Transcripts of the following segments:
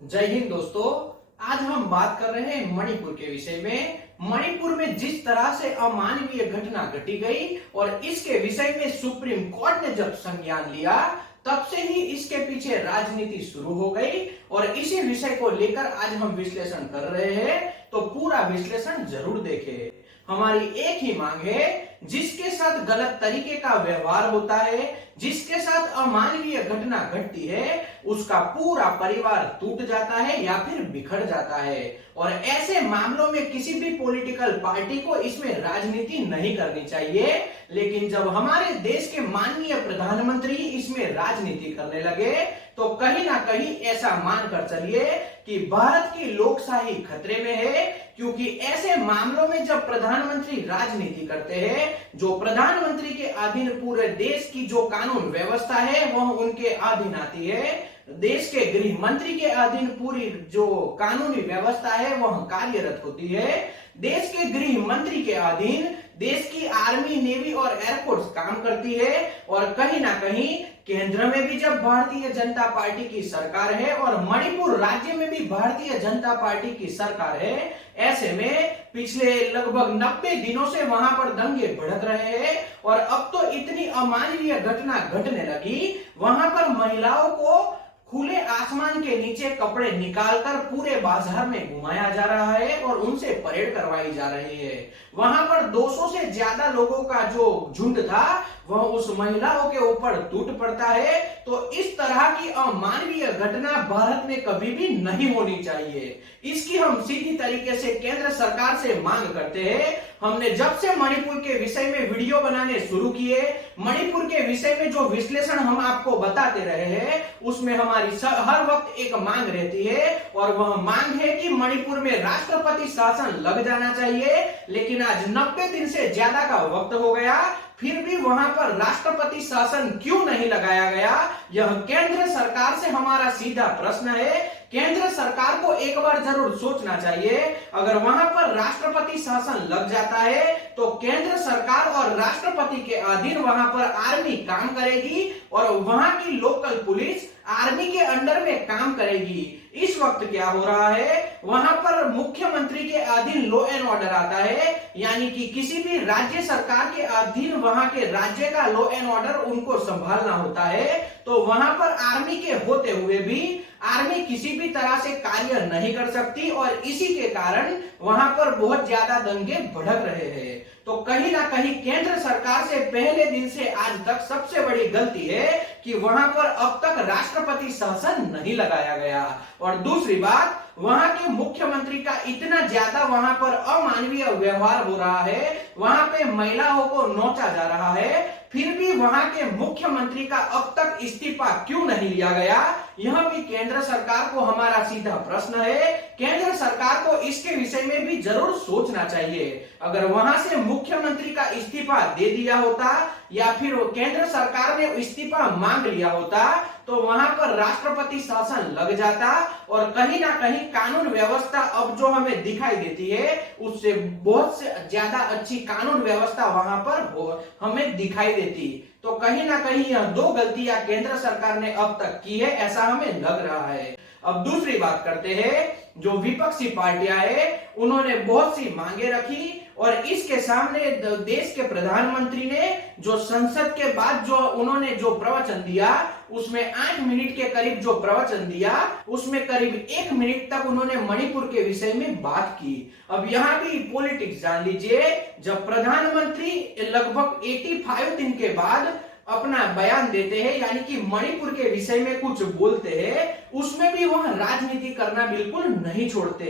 जय हिंद दोस्तों। आज हम बात कर रहे हैं मणिपुर के विषय में। मणिपुर में जिस तरह से अमानवीय घटना घटी गई और इसके विषय में सुप्रीम कोर्ट ने जब संज्ञान लिया तब से ही इसके पीछे राजनीति शुरू हो गई और इसी विषय को लेकर आज हम विश्लेषण कर रहे हैं। तो पूरा विश्लेषण जरूर देखें। हमारी एक ही मांग है, जिसके साथ गलत तरीके का व्यवहार होता है, जिसके साथ अमानवीय घटना घटती है, उसका पूरा परिवार टूट जाता है या फिर बिखर जाता है। और ऐसे मामलों में किसी भी पॉलिटिकल पार्टी को इसमें राजनीति नहीं करनी चाहिए। लेकिन जब हमारे देश के माननीय प्रधानमंत्री इसमें राजनीति करने लगे तो कहीं ना कहीं ऐसा मानकर चलिए कि भारत की लोकशाही खतरे में है। क्योंकि ऐसे मामलों में जब प्रधानमंत्री राजनीति करते हैं, जो प्रधानमंत्री के अधीन पूरे देश की जो कानून व्यवस्था है वह उनके अधीन आती है। देश के गृह मंत्री के अधीन पूरी जो कानूनी व्यवस्था है वह कार्यरत होती है। देश के गृह मंत्री के अधीन देश की आर्मी, नेवी और एयरफोर्स काम करती है। और कहीं ना कहीं केंद्र में भी जब भारतीय जनता पार्टी की सरकार है और मणिपुर राज्य में भी भारतीय जनता पार्टी की सरकार है, ऐसे में पिछले लगभग 90 दिनों से वहां पर दंगे भड़क रहे हैं। और अब तो इतनी अमानवीय घटना घटने लगी, वहां पर महिलाओं को खुले आसमान के नीचे कपड़े निकालकर पूरे बाजार में घुमाया जा रहा है और उनसे परेड करवाई जा रही है। वहां पर 200 से ज्यादा लोगों का जो झुंड था वह उस महिलाओं के ऊपर टूट पड़ता है। तो इस तरह की अमानवीय घटना भारत में कभी भी नहीं होनी चाहिए। इसकी हम सीधी तरीके से केंद्र सरकार से मांग करते हैं। हमने जब से मणिपुर के विषय में वीडियो बनाने शुरू किए, मणिपुर के विषय में जो विश्लेषण हम आपको बताते रहे हैं, उसमें हमारी हर वक्त एक मांग रहती है और वह मांग है कि मणिपुर में राष्ट्रपति शासन लग जाना चाहिए। लेकिन आज 90 दिन से ज्यादा का वक्त हो गया, फिर भी वहां पर राष्ट्रपति शासन क्यों नहीं लगाया गया? यह केंद्र सरकार से हमारा सीधा प्रश्न है। केंद्र सरकार को एक बार जरूर सोचना चाहिए। अगर वहां पर राष्ट्रपति शासन लग जाता है तो केंद्र सरकार और राष्ट्रपति के अधीन वहां पर आर्मी काम करेगी और वहां की लोकल पुलिस आर्मी के अंडर में काम करेगी। इस वक्त क्या हो रहा है, वहां पर मुख्यमंत्री के अधीन लॉ एंड ऑर्डर आता है, यानी कि किसी भी राज्य सरकार के अधीन वहां के राज्य का लॉ एंड ऑर्डर उनको संभालना होता है। तो वहां पर आर्मी के होते हुए भी आर्मी किसी भी तरह से कार्य नहीं कर सकती और इसी के कारण वहां पर बहुत ज्यादा दंगे भड़क रहे हैं। तो कहीं ना कहीं केंद्र सरकार से पहले दिन से आज तक सबसे बड़ी गलती है कि वहां पर अब तक राष्ट्रपति शासन नहीं लगाया गया। और दूसरी बात, वहां के मुख्यमंत्री का इतना ज्यादा वहां पर अमानवीय व्यवहार हो रहा है, वहां पे महिलाओं को नोचा जा रहा है, फिर भी वहां के मुख्यमंत्री का अब तक इस्तीफा क्यों नहीं लिया गया? यह भी केंद्र सरकार को हमारा सीधा प्रश्न है। केंद्र सरकार को इसके विषय में भी जरूर सोचना चाहिए। अगर वहां से मुख्यमंत्री का इस्तीफा दे दिया होता या फिर केंद्र सरकार ने इस्तीफा मांग लिया होता तो वहां पर राष्ट्रपति शासन लग जाता और कहीं ना कहीं कानून व्यवस्था अब जो हमें दिखाई देती है उससे बहुत से ज्यादा अच्छी कानून व्यवस्था वहां पर हमें दिखाई देती। तो कहीं ना कहीं यह दो गलतियां केंद्र सरकार ने अब तक की है, ऐसा हमें लग रहा है। अब दूसरी बात करते हैं, जो विपक्षी पार्टियां हैं उन्होंने बहुत सी मांगे रखी और इसके सामने देश के प्रधानमंत्री ने जो संसद के बाद जो उन्होंने जो प्रवचन दिया उसमें 8 मिनट के करीब जो प्रवचन दिया उसमें करीब 1 मिनट तक उन्होंने मणिपुर के विषय में बात की। अब यहाँ भी पॉलिटिक्स जान लीजिए, जब प्रधानमंत्री लगभग 85 दिन के बाद अपना बयान देते हैं, यानी कि मणिपुर के विषय में कुछ बोलते हैं, उसमें भी वह राजनीति करना बिल्कुल नहीं छोड़ते।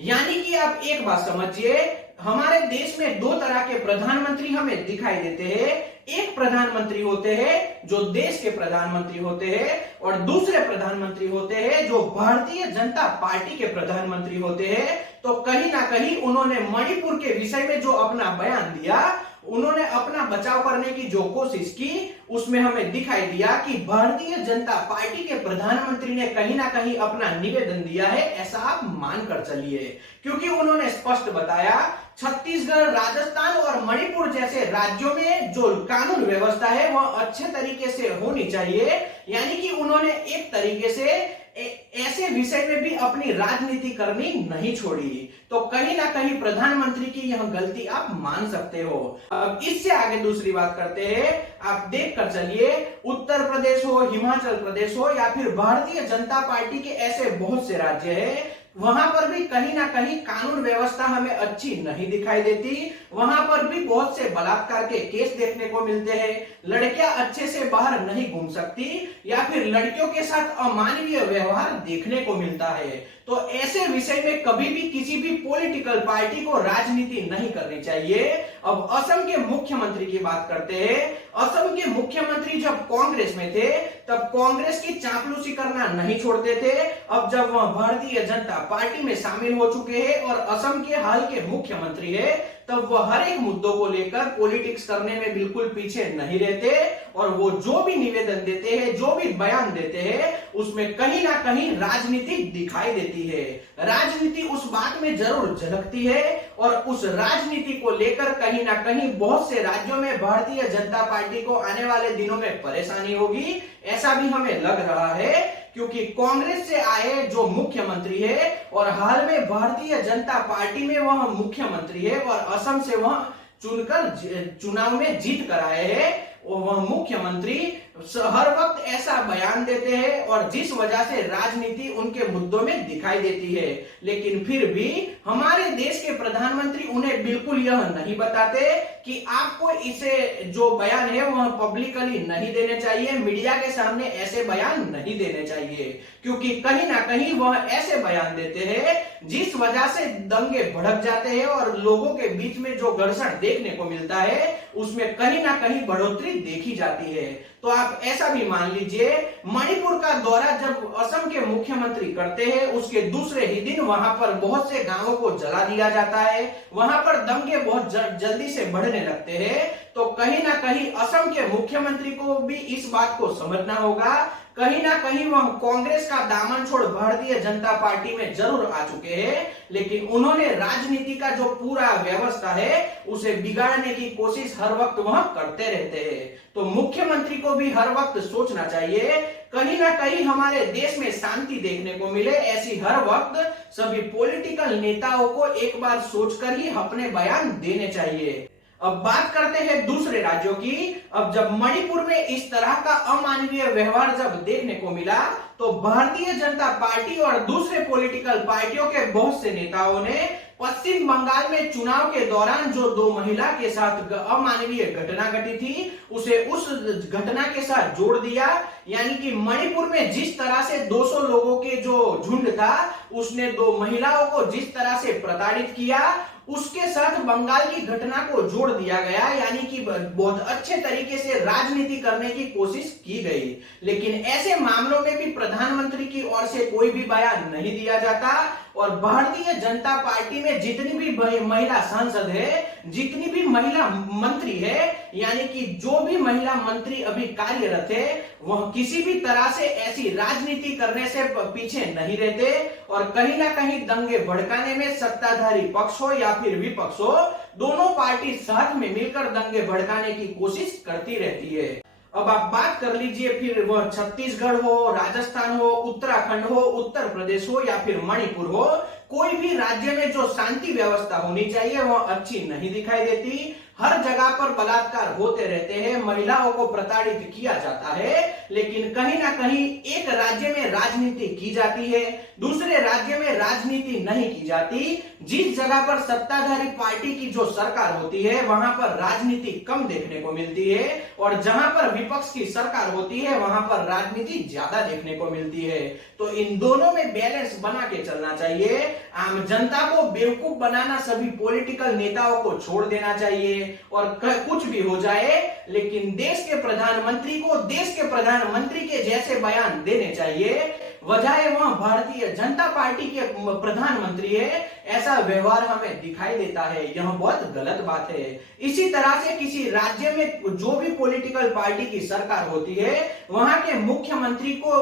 यानी कि आप एक बात समझिए, हमारे देश में दो तरह के प्रधानमंत्री हमें दिखाई देते हैं। एक प्रधानमंत्री होते हैं जो देश के प्रधानमंत्री होते हैं और दूसरे प्रधानमंत्री होते हैं जो भारतीय जनता पार्टी के प्रधानमंत्री होते हैं। तो कहीं ना कहीं उन्होंने मणिपुर के विषय में जो अपना बयान दिया, उन्होंने अपना बचाव करने की जो कोशिश की, उसमें हमें दिखाई दिया कि भारतीय जनता पार्टी के प्रधानमंत्री ने कहीं ना कहीं अपना निवेदन दिया है, ऐसा आप मानकर चलिए। क्योंकि उन्होंने स्पष्ट बताया छत्तीसगढ़, राजस्थान और मणिपुर जैसे राज्यों में जो कानून व्यवस्था है वह अच्छे तरीके से होनी चाहिए। यानी कि उन्होंने एक तरीके से ऐसे विषय में भी अपनी राजनीति करनी नहीं छोड़ी। तो कहीं ना कहीं प्रधानमंत्री की यह गलती आप मान सकते हो। अब इससे आगे दूसरी बात करते हैं। आप देख कर चलिए, उत्तर प्रदेश हो, हिमाचल प्रदेश हो या फिर भारतीय जनता पार्टी के ऐसे बहुत से राज्य हैं, वहां पर भी कहीं ना कहीं कानून व्यवस्था हमें अच्छी नहीं दिखाई देती। वहां पर भी बहुत से बलात्कार के केस देखने को मिलते हैं, लड़कियां अच्छे से बाहर नहीं घूम सकती या फिर लड़कियों के साथ अमानवीय व्यवहार देखने को मिलता है। तो ऐसे विषय में कभी भी किसी भी पॉलिटिकल पार्टी को राजनीति नहीं करनी चाहिए। अब असम के मुख्यमंत्री की बात करते हैं। असम के मुख्यमंत्री जब कांग्रेस में थे तब कांग्रेस की चापलूसी करना नहीं छोड़ते थे। अब जब वह भारतीय जनता पार्टी में शामिल हो चुके हैं और असम के हाल के मुख्यमंत्री है, तब वह हर एक मुद्दों को लेकर पॉलिटिक्स करने में बिल्कुल पीछे नहीं रहते और वो जो भी निवेदन देते हैं, जो भी बयान देते हैं, उसमें कहीं ना कहीं राजनीति दिखाई देती है। राजनीति उस बात में जरूर झलकती है और उस राजनीति को लेकर कहीं ना कहीं बहुत से राज्यों में भारतीय जनता पार्टी को आने वाले दिनों में परेशानी होगी, ऐसा भी हमें लग रहा है। क्योंकि कांग्रेस से आए जो मुख्यमंत्री है और हाल में भारतीय जनता पार्टी में वह मुख्यमंत्री है और असम से वह चुनकर चुनाव में जीत कर आए हैं, वह मुख्यमंत्री हर वक्त ऐसा बयान देते हैं और जिस वजह से राजनीति उनके मुद्दों में दिखाई देती है। लेकिन फिर भी हमारे देश के प्रधानमंत्री उन्हें बिल्कुल यह नहीं बताते कि आपको इसे जो बयान है वह पब्लिकली नहीं देने चाहिए, मीडिया के सामने ऐसे बयान नहीं देने चाहिए, क्योंकि कहीं ना कहीं वह ऐसे बयान देते हैं जिस वजह से दंगे भड़क जाते हैं और लोगों के बीच में जो घर्षण देखने को मिलता है उसमें कहीं ना कहीं बढ़ोतरी देखी जाती है। तो आप ऐसा भी मान लीजिए, मणिपुर का दौरा जब असम के मुख्यमंत्री करते हैं उसके दूसरे ही दिन वहां पर बहुत से गांवों को जला दिया जाता है, वहां पर दंगे बहुत जल्दी से बढ़ने लगते हैं। तो कहीं ना कहीं असम के मुख्यमंत्री को भी इस बात को समझना होगा, कहीं ना कहीं वह कांग्रेस का दामन छोड़ भारतीय जनता पार्टी में जरूर आ चुके हैं, लेकिन उन्होंने राजनीति का जो पूरा व्यवस्था है उसे बिगाड़ने की कोशिश हर वक्त वह करते रहते हैं। तो मुख्यमंत्री को भी हर वक्त सोचना चाहिए, कहीं ना कहीं हमारे देश में शांति देखने को मिले, ऐसी हर वक्त सभी पॉलिटिकल नेताओं को एक बार सोचकर ही अपने बयान देने चाहिए। अब बात करते हैं दूसरे राज्यों की। अब जब मणिपुर में इस तरह का अमानवीय व्यवहार जब देखने को मिला तो भारतीय जनता पार्टी और दूसरे पॉलिटिकल पार्टियों के बहुत से नेताओं ने पश्चिम बंगाल में चुनाव के दौरान जो दो महिला के साथ अमानवीय घटना घटी थी उसे उस घटना के साथ जोड़ दिया। यानी कि मणिपुर में जिस तरह से 200 लोगों के जो झुंड था उसने दो महिलाओं को जिस तरह से प्रताड़ित किया उसके साथ बंगाल की घटना को जोड़ दिया गया, यानी कि बहुत अच्छे तरीके से राजनीति करने की कोशिश की गई। लेकिन ऐसे मामलों में भी प्रधानमंत्री की ओर से कोई भी बयान नहीं दिया जाता और भारतीय जनता पार्टी में जितनी भी महिला सांसद है, जितनी भी महिला मंत्री है, यानी कि जो भी महिला मंत्री अभी कार्यरत है, वह किसी भी तरह से ऐसी राजनीति करने से पीछे नहीं रहते और कहीं ना कहीं दंगे भड़काने में सत्ताधारी पक्ष हो या फिर विपक्ष हो, दोनों पार्टी साथ में मिलकर दंगे भड़काने की कोशिश करती रहती है। अब आप बात कर लीजिए, फिर वह छत्तीसगढ़ हो, राजस्थान हो, उत्तराखंड हो, उत्तर प्रदेश हो या फिर मणिपुर हो, कोई भी राज्य में जो शांति व्यवस्था होनी चाहिए वह अच्छी नहीं दिखाई देती। हर जगह पर बलात्कार होते रहते हैं, महिलाओं को प्रताड़ित किया जाता है, लेकिन कहीं ना कहीं एक राज्य में राजनीति की जाती है, दूसरे राज्य में राजनीति नहीं की जाती। जिस जगह पर सत्ताधारी पार्टी की जो सरकार होती है वहां पर राजनीति कम देखने को मिलती है और जहां पर विपक्ष की सरकार होती है वहां पर राजनीति ज्यादा देखने को मिलती है। तो इन दोनों में बैलेंस बना के चलना चाहिए। आम जनता को बेवकूफ बनाना सभी पॉलिटिकल नेताओं को छोड़ देना चाहिए और कुछ भी हो जाए, लेकिन देश के प्रधानमंत्री को देश के प्रधानमंत्री के जैसे बयान देने चाहिए। वजह वह भारतीय जनता पार्टी के प्रधानमंत्री है, ऐसा व्यवहार हमें दिखाई देता है, यह बहुत गलत बात है। इसी तरह से किसी राज्य में जो भी पॉलिटिकल पार्टी की सरकार होती है वहां के मुख्यमंत्री को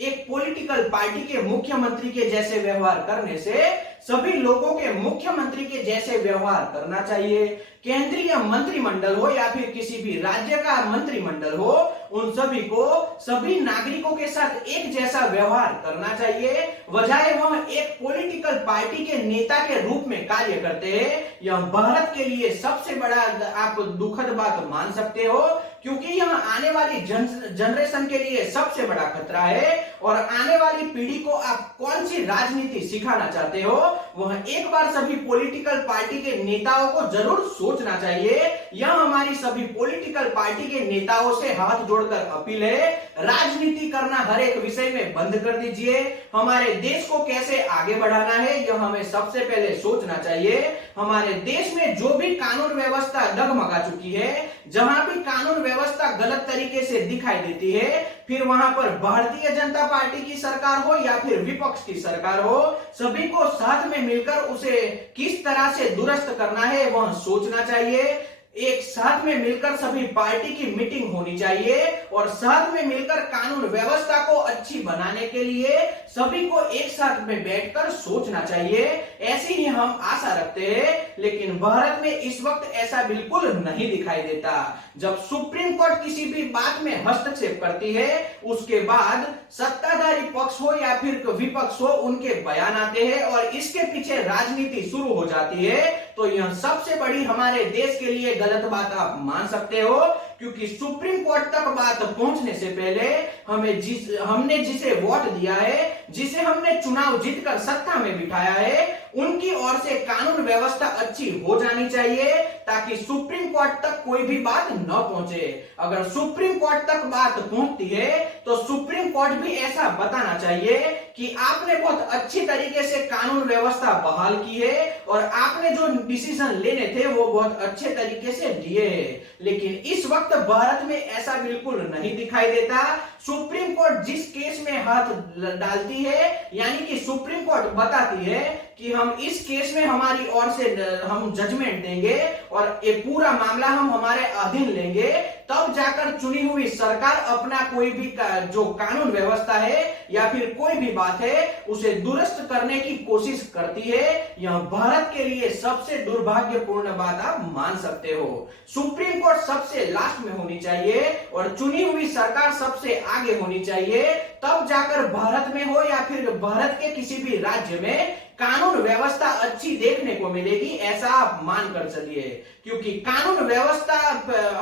एक पॉलिटिकल पार्टी के मुख्यमंत्री के जैसे व्यवहार करने से सभी लोगों के मुख्यमंत्री के जैसे व्यवहार करना चाहिए। केंद्रीय मंत्रिमंडल हो या फिर किसी भी राज्य का मंत्रिमंडल हो, उन सभी को सभी नागरिकों के साथ एक जैसा व्यवहार करना चाहिए, बजाय वह एक पॉलिटिकल पार्टी के नेता के रूप में कार्य करते हैं। यह भारत के लिए सबसे बड़ा आप दुखद बात मान सकते हो, क्योंकि यह आने वाली जनरेशन के लिए सबसे बड़ा खतरा है। और आने वाली पीढ़ी को आप कौन सी राजनीति सिखाना चाहते हो, वह एक बार सभी पॉलिटिकल पार्टी के नेताओं को जरूर सोचना चाहिए। यह हमारी सभी पॉलिटिकल पार्टी के नेताओं से हाथ जोड़कर अपील है, राजनीति करना हर एक विषय में बंद कर दीजिए। हमारे देश को कैसे आगे बढ़ाना है, यह हमें सबसे पहले सोचना चाहिए। हमारे देश में जो भी कानून व्यवस्था डगमगा चुकी है, जहां भी कानून व्यवस्था गलत तरीके से दिखाई देती है, फिर वहां पर भारतीय जनता पार्टी की सरकार हो या फिर विपक्ष की सरकार हो, सभी को साथ में मिलकर उसे किस तरह से दुरुस्त करना है वह सोचना चाहिए। एक साथ में मिलकर सभी पार्टी की मीटिंग होनी चाहिए और साथ में मिलकर कानून व्यवस्था को अच्छी बनाने के लिए सभी को एक साथ में बैठकर सोचना चाहिए। ऐसी ही हम आशा रखते हैं, लेकिन भारत में इस वक्त ऐसा बिल्कुल नहीं दिखाई देता। जब सुप्रीम कोर्ट किसी भी बात में हस्तक्षेप करती है, उसके बाद सत्ताधारी पक्ष हो या फिर विपक्ष हो, उनके बयान आते हैं और इसके पीछे राजनीति शुरू हो जाती है। तो यह सबसे बड़ी हमारे देश के लिए गलत बात आप मान सकते हो, क्योंकि सुप्रीम कोर्ट तक बात पहुंचने से पहले हमने जिसे वोट दिया है, जिसे हमने चुनाव जीतकर सत्ता में बिठाया है, उनकी ओर से कानून व्यवस्था अच्छी हो जानी चाहिए, ताकि सुप्रीम कोर्ट तक कोई भी बात न पहुंचे। अगर सुप्रीम कोर्ट तक बात पहुंचती है तो सुप्रीम कोर्ट भी ऐसा बताना चाहिए कि आपने बहुत अच्छी तरीके से कानून व्यवस्था बहाल की है और आपने जो डिसीजन लेने थे वो बहुत अच्छे तरीके से लिए हैं। लेकिन इस वक्त भारत में ऐसा बिल्कुल नहीं दिखाई देता। सुप्रीम कोर्ट जिस केस में हाथ डालती है, यानी कि सुप्रीम कोर्ट बताती है कि हम इस केस में हमारी ओर से हम जजमेंट देंगे और ये पूरा मामला हम हमारे अधीन लेंगे, तब जाकर चुनी हुई सरकार अपना कोई भी जो कानून व्यवस्था है या फिर कोई भी बात है उसे दुरुस्त करने की कोशिश करती है। यह भारत के लिए सबसे दुर्भाग्यपूर्ण बात आप मान सकते हो। सुप्रीम कोर्ट सबसे लास्ट में होनी चाहिए और चुनी हुई सरकार सबसे आगे होनी चाहिए, तब जाकर भारत में हो या फिर भारत के किसी भी राज्य में कानून व्यवस्था अच्छी देखने को मिलेगी, ऐसा आप मान कर चलिए। क्योंकि कानून व्यवस्था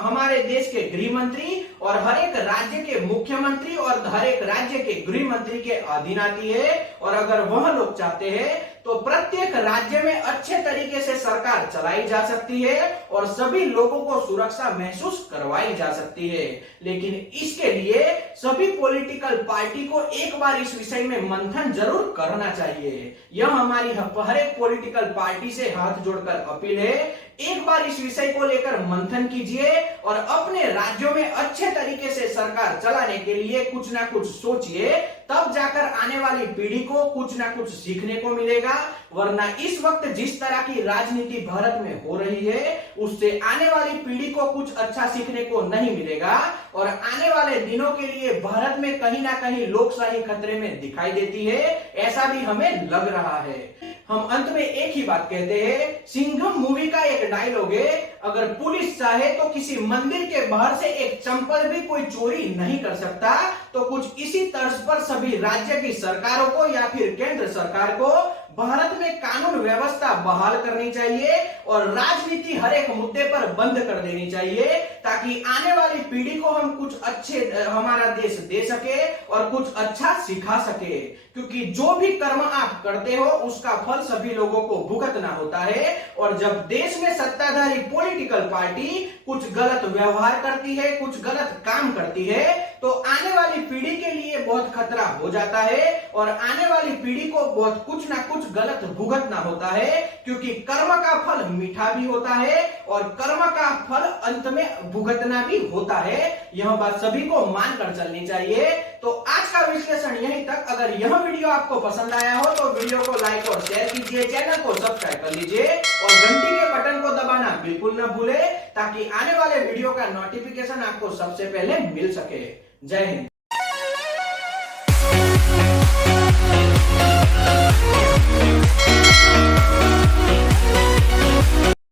हमारे देश के गृह मंत्री और हर एक राज्य के मुख्यमंत्री और हर एक राज्य के गृह मंत्री के अधीन आती है। और अगर वह लोग चाहते हैं तो प्रत्येक राज्य में अच्छे तरीके से सरकार चलाई जा सकती है और सभी लोगों को सुरक्षा महसूस करवाई जा सकती है। लेकिन इसके लिए सभी पॉलिटिकल पार्टी को एक बार इस विषय में मंथन जरूर करना चाहिए। यह हमारी हर एक पॉलिटिकल पार्टी से हाथ जोड़कर अपील है, एक बार इस विषय को लेकर मंथन कीजिए और अपने राज्यों में अच्छे तरीके से सरकार चलाने के लिए कुछ ना कुछ सोचिए, तब जाकर आने वाली पीढ़ी को कुछ ना कुछ सीखने को मिलेगा। वरना इस वक्त जिस तरह की राजनीति भारत में हो रही है, उससे आने वाली पीढ़ी को कुछ अच्छा सीखने को नहीं मिलेगा और आने वाले दिनों के लिए भारत में कहीं ना कहीं लोकशाही खतरे में दिखाई देती है, ऐसा भी हमें लग रहा है। हम अंत में एक ही बात कहते हैं, सिंघम मूवी का एक डायलॉग है, अगर पुलिस चाहे तो किसी मंदिर के बाहर से एक चंपल भी कोई चोरी नहीं कर सकता। तो कुछ इसी तर्ज पर सभी राज्य की सरकारों को या फिर केंद्र सरकार को भारत में कानून व्यवस्था बहाल करनी चाहिए और राजनीति हर एक मुद्दे पर बंद कर देनी चाहिए, ताकि आने वाली पीढ़ी को हम कुछ अच्छे हमारा देश दे सके और कुछ अच्छा सिखा सके। क्योंकि जो भी कर्म आप करते हो उसका फल सभी लोगों को भुगतना होता है। और जब देश में सत्ताधारी पॉलिटिकल पार्टी कुछ गलत व्यवहार करती है, कुछ गलत काम करती है, तो आने वाली पीढ़ी के लिए बहुत खतरा हो जाता है और आने वाली पीढ़ी को बहुत कुछ ना कुछ गलत भुगतना होता है। क्योंकि कर्म का फल मीठा भी होता है और कर्म का फल अंत में भुगतना भी होता है। यह बात सभी को मानकर चलनी चाहिए। तो आज का विश्लेषण यहीं तक। अगर यह वीडियो आपको पसंद आया हो तो वीडियो को लाइक और शेयर कीजिए, चैनल को सब्सक्राइब कर लीजिए और घंटी के बटन को दबाना बिल्कुल न भूले, ताकि आने वाले वीडियो का नोटिफिकेशन आपको सबसे पहले मिल सके। जय हिंद।